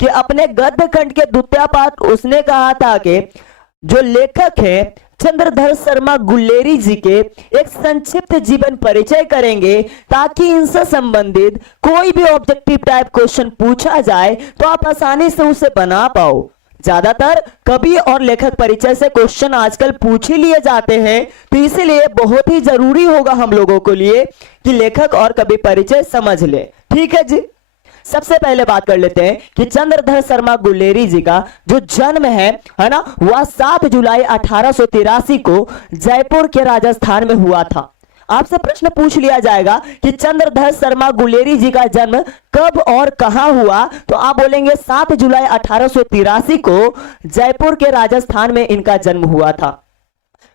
कि अपने गद्य खंड के द्वितीय पाठ उसने कहा था कि जो लेखक है चंद्रधर शर्मा गुल्लेरी जी के एक संक्षिप्त जीवन परिचय करेंगे, ताकि इनसे संबंधित कोई भी ऑब्जेक्टिव टाइप क्वेश्चन पूछा जाए तो आप आसानी से उसे बना पाओ। ज्यादातर कवि और लेखक परिचय से क्वेश्चन आजकल पूछ ही लिए जाते हैं, तो इसीलिए बहुत ही जरूरी होगा हम लोगों के लिए कि लेखक और कवि परिचय समझ ले। ठीक है जी, सबसे पहले बात कर लेते हैं कि चंद्रधर शर्मा गुल्लेरी जी का जो जन्म है ना, वह 7 जुलाई 1883 को जयपुर के राजस्थान में हुआ था। आपसे प्रश्न पूछ लिया जाएगा कि चंद्रधर शर्मा गुल्लेरी जी का जन्म कब और कहां हुआ, तो आप बोलेंगे 7 जुलाई 1883 को जयपुर के राजस्थान में इनका जन्म हुआ था।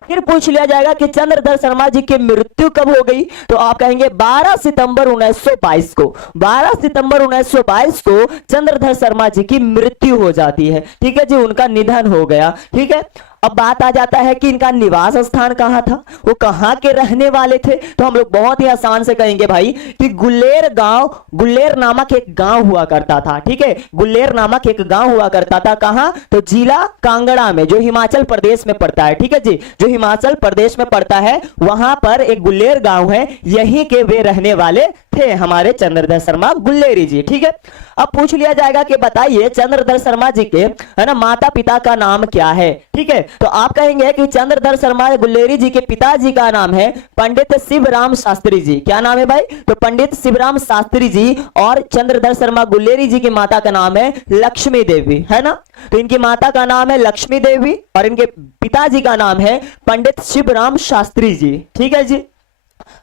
फिर पूछ लिया जाएगा कि चंद्रधर शर्मा जी की मृत्यु कब हो गई, तो आप कहेंगे 12 सितंबर 1922 को। 12 सितंबर 1922 को चंद्रधर शर्मा जी की मृत्यु हो जाती है। ठीक है जी, उनका निधन हो गया। ठीक है, अब बात आ जाता है कि इनका निवास स्थान कहां था, वो कहां के रहने वाले थे, तो हम लोग बहुत ही आसान से कहेंगे भाई कि गुल्लेर गांव, गुल्लेर नामक एक गांव हुआ करता था। ठीक है, गुल्लेर नामक एक गांव हुआ करता था। कहां, तो जिला कांगड़ा में, जो हिमाचल प्रदेश में पड़ता है। ठीक है जी, जो हिमाचल प्रदेश में पड़ता है वहां पर एक गुल्लेर गांव है, यहीं के वे रहने वाले थे हमारे चंद्रधर शर्मा गुल्लेरी जी। ठीक है, अब पूछ लिया जाएगा कि बताइए चंद्रधर शर्मा जी के है ना माता पिता का नाम क्या है। ठीक है, तो आप कहेंगे कि चंद्रधर शर्मा गुल्लेरी जी के पिताजी का नाम है पंडित शिवराम शास्त्री जी। क्या नाम है भाई, तो पंडित शिवराम शास्त्री जी। और चंद्रधर शर्मा गुल्लेरी जी की माता का नाम है लक्ष्मी देवी, है ना, तो इनकी माता का नाम है लक्ष्मी देवी और इनके पिताजी का नाम है पंडित शिवराम शास्त्री जी। ठीक है जी,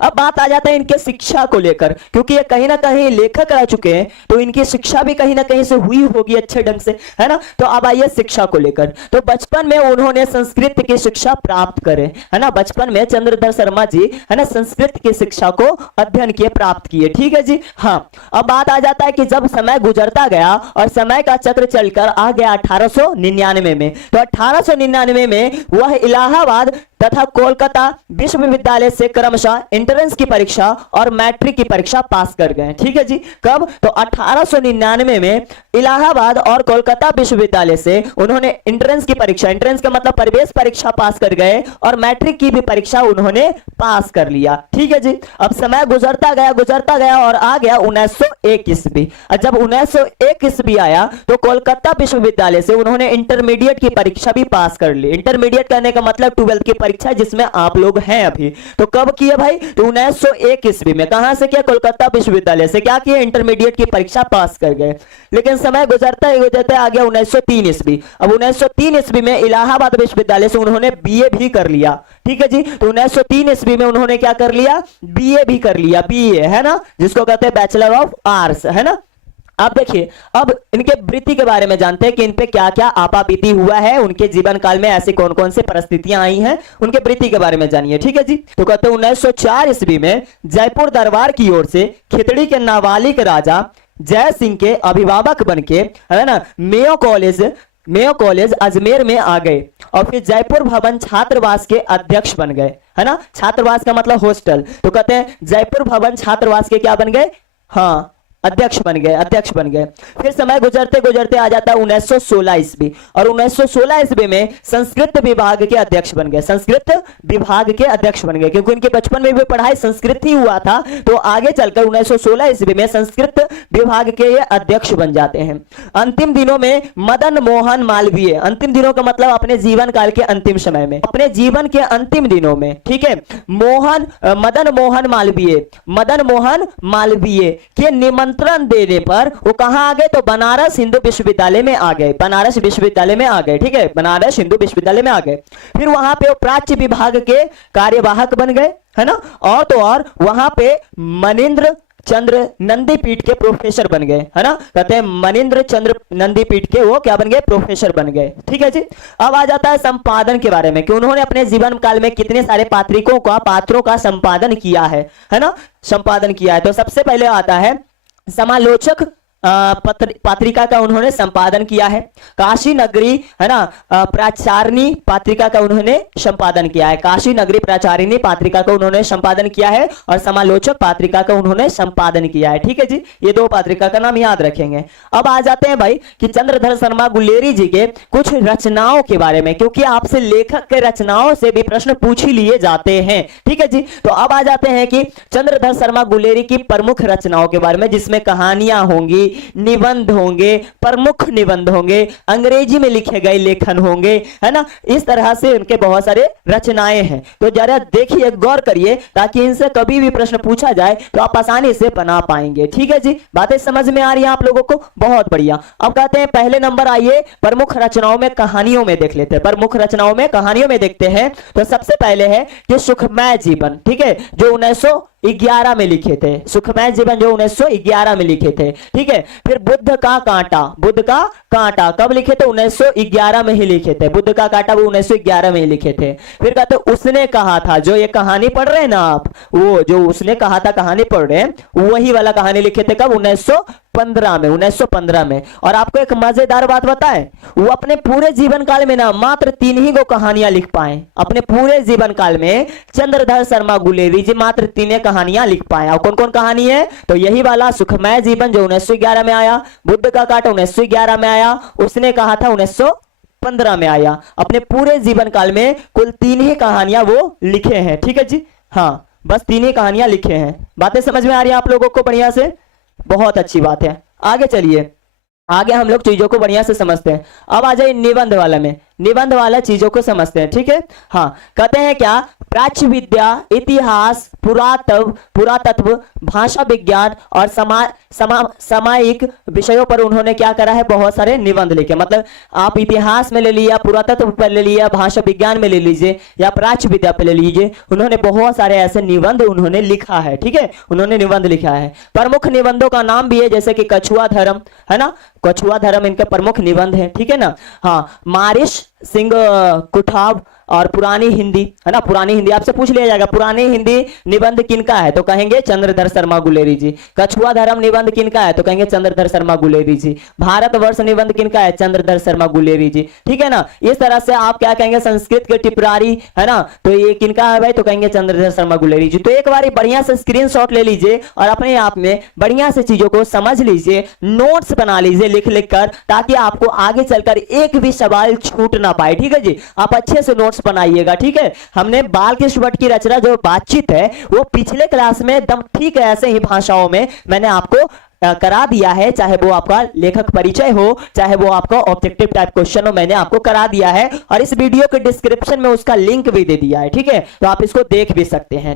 अब बात आ जाता है इनके शिक्षा को लेकर, क्योंकि ये कहीं ना कहीं लेखक रह चुके हैं, तो इनकी शिक्षा भी कहीं ना कहीं से हुई होगी अच्छे ढंग से, है ना। तो अब आइए शिक्षा को लेकर, तो बचपन में उन्होंने संस्कृत की शिक्षा प्राप्त करे, है ना। बचपन में चंद्रधर शर्मा जी है ना संस्कृत की शिक्षा को अध्ययन किए, प्राप्त किए। ठीक है जी, हाँ। अब बात आ जाता है कि जब समय गुजरता गया और समय का चक्र चलकर आ गया 1899 में, तो 1899 में वह इलाहाबाद तथा कोलकाता विश्वविद्यालय से क्रमशः एंट्रेंस की परीक्षा और मैट्रिक की परीक्षा पास कर गए। ठीक है जी, कब, तो 1899 में इलाहाबाद और कोलकाता विश्वविद्यालय से उन्होंने एंट्रेंस की परीक्षा, एंट्रेंस का मतलब प्रवेश परीक्षा पास कर गए और मैट्रिक की भी परीक्षा उन्होंने पास कर लिया। ठीक है जी, अब समय गुजरता गया और आ गया 1901 ईस्वी। और जब 1901 ईस्वी आया तो कोलकाता विश्वविद्यालय से उन्होंने इंटरमीडिएट की परीक्षा भी पास कर ली। इंटरमीडिएट करने का मतलब 12th की परीक्षा, जिसमें आप लोग हैं अभी। तो कब किया भाई, तो 1901 ईस्वी में। कहां से किया, कोलकाता विश्वविद्यालय से क्या किया, इंटरमीडिएट की परीक्षा पास कर गए। लेकिन समय गुजरता आ गया 1903 ईस्वी। अब 1903 ईस्वी में इलाहाबाद विश्वविद्यालय से उन्होंने बीए भी कर लिया। ठीक है जी, तो 1903 ईस्वी में उन्होंने क्या कर लिया, बीए भी कर लिया। बीए है ना, जिसको कहते हैं बैचलर ऑफ आर्ट्स, है ना। अब देखिए, अब इनके वृत्ति के बारे में जानते हैं कि इन पे क्या क्या आपा बीती हुआ है, उनके जीवन काल में ऐसी कौन कौन से परिस्थितियां आई हैं, उनके वृत्ति के बारे में जानिए। ठीक है जी, तो कहते हैं 1904 ईस्वी में जयपुर दरबार की ओर से खितड़ी के नाबालिग राजा जय सिंह के अभिभावक बनके, है ना, मेयो कॉलेज अजमेर में आ गए और फिर जयपुर भवन छात्रावास के अध्यक्ष बन गए, है ना। छात्रावास का मतलब हॉस्टल, तो कहते हैं जयपुर भवन छात्रावास के क्या बन गए, हाँ, अध्यक्ष बन गए। फिर समय गुजरते आ जाता है 1916 ईस्वी और 1916 ईस्वी में संस्कृत विभाग के अध्यक्ष बन गए। क्योंकि उनके बचपन में भी पढ़ाई संस्कृत ही हुआ था, तो आगे चलकर 1916 ईस्वी में संस्कृत विभाग के ये अध्यक्ष बन जाते हैं। अंतिम दिनों में मदन मोहन मालवीय, अंतिम दिनों का मतलब अपने जीवन काल के अंतिम समय में, अपने जीवन के अंतिम दिनों में, ठीक है, मदन मोहन मालवीय के निमंत्रण देने पर वो कहां आ गए, तो बनारस हिंदू विश्वविद्यालय में आ गए। ठीक है, बनारस हिंदू विश्वविद्यालय में आ गए। फिर वहां पे वो प्राच्य विभाग के कार्यवाहक बन गए, है ना। और तो और वहां पे मनीन्द्र चंद्र नंदीपीठ के प्रोफेसर बन गए, है ना। कहते हैं मनीन्द्र चंद्र नंदीपीठ के वो क्या बन गए, प्रोफेसर बन गए। ठीक है जी, अब आ जाता है संपादन के बारे में कि उन्होंने अपने जीवन काल में कितने सारे पात्रों का संपादन किया है ना, संपादन किया है। तो सबसे पहले आता है समालोचक पत्रिका का उन्होंने संपादन किया है। काशी नगरी है ना प्राचारिणी पत्रिका का उन्होंने संपादन किया है। काशी नगरी प्राचारिणी पत्रिका का उन्होंने संपादन किया है और समालोचक पत्रिका का उन्होंने संपादन किया है। ठीक है जी, ये दो पत्रिका का नाम याद रखेंगे। अब आ जाते हैं भाई कि चंद्रधर शर्मा गुलेरी जी के कुछ रचनाओं के बारे में, क्योंकि आपसे लेखक के रचनाओं से भी प्रश्न पूछ ही लिए जाते हैं। ठीक है जी, तो अब आ जाते हैं कि चंद्रधर शर्मा गुलेरी की प्रमुख रचनाओं के बारे में, जिसमें कहानियां होंगी, निबंध होंगे, प्रमुख निबंध होंगे, अंग्रेजी में लिखे गए लेखन होंगे, है ना। इस तरह से उनके बहुत सारे रचनाएं हैं। तो जरा देखिए, गौर करिए, ताकि इनसे कभी भी प्रश्न पूछा जाए तो आप आसानी से बना पाएंगे। ठीक है जी, बातें समझ में आ रही है आप लोगों को? बहुत बढ़िया। अब कहते हैं पहले नंबर, आइए प्रमुख रचनाओं में कहानियों में देख लेते हैं। प्रमुख रचनाओं में कहानियों में देखते हैं तो सबसे पहले है कि सुखमय जीवन, ठीक है, जो 1911 में लिखे थे। सुखमय जीवन जो 1911 में लिखे थे। ठीक है, फिर बुद्ध का कांटा, बुद्ध का कांटा कब लिखे थे? 1911 में ही लिखे थे। बुद्ध का कांटा वो 1911 में ही लिखे थे। फिर कहते उसने कहा था, जो ये कहानी पढ़ रहे हैं ना आप, वो जो उसने कहा था कहानी पढ़ रहे हैं, वही वाला कहानी लिखे थे कब? 1915 में, 1915 में। और आपको एक मजेदार बात बताएं, वो अपने पूरे जीवन काल में ना मात्र 3 ही को कहानियां लिख पाए। अपने पूरे जीवन काल में चंद्रधर शर्मा गुलेरी जी मात्र 3 कहानियां लिख पाए। और कौन कौन कहानी है? तो यही वाला सुखमय जीवन जो 1911 में आया, बुद्ध का कांटा 1911 में आया, उसने कहा था 1915 में आया। अपने पूरे जीवन काल में कुल 3 ही कहानियां वो लिखे हैं। ठीक है जी, हाँ, बस 3 ही कहानियां लिखे हैं। बातें समझ में आ रही है आप लोगों को बढ़िया से? बहुत अच्छी बात है। आगे चलिए, आगे हम लोग चीजों को बढ़िया से समझते हैं। अब आ जाए निबंध वाला में, निबंध वाला चीजों को समझते हैं। ठीक है, हाँ, कहते हैं क्या? प्राच्य विद्या, इतिहास, पुरातत्व, भाषा विज्ञान और सामायिक विषयों पर उन्होंने क्या करा है? बहुत सारे निबंध लिखे। मतलब आप इतिहास में ले लिया, पुरातत्व पर ले लिया, भाषा विज्ञान में ले लीजिए या प्राच्य विद्या पर ले लीजिए, उन्होंने बहुत सारे ऐसे निबंध उन्होंने लिखा है। ठीक है, उन्होंने निबंध लिखा है। प्रमुख निबंधों का नाम भी है, जैसे कि कछुआ धर्म, है ना, कछुआ धर्म इनका प्रमुख निबंध है। ठीक है ना, हाँ, मारिश सिंह कुठाब और पुरानी हिंदी, है ना, पुरानी हिंदी आपसे पूछ लिया जाएगा, पुरानी हिंदी निबंध किनका है? तो कहेंगे चंद्रधर शर्मा गुलेरी जी। कछुआ धर्म निबंध किनका है? तो कहेंगे चंद्रधर शर्मा गुलेरी जी। भारतवर्ष निबंध किनका है? चंद्रधर शर्मा गुलेरी जी। ठीक है ना, इस तरह से आप क्या कहेंगे? संस्कृत के टिप्पणी, है ना, तो ये किनका है भाई? तो कहेंगे चंद्रधर शर्मा गुलेरी जी। तो एक बार बढ़िया से स्क्रीनशॉट ले लीजिए और अपने आप में बढ़िया से चीजों को समझ लीजिए, नोट्स बना लीजिए लिख लिख कर, ताकि आपको आगे चलकर एक भी सवाल छूट ना पाए। ठीक है जी, आप अच्छे से नोट्स बनाइएगा। ठीक है, हमने बालकृष्ण भट्ट की रचना जो बातचीत है वो पिछले क्लास में एकदम ठीक है ऐसे ही भाषाओं में मैंने आपको करा दिया है, चाहे वो आपका लेखक परिचय हो, चाहे वो आपका ऑब्जेक्टिव टाइप क्वेश्चन हो, मैंने आपको करा दिया है और इस वीडियो के डिस्क्रिप्शन में उसका लिंक भी दे दिया है। ठीक है, तो आप इसको देख भी सकते हैं।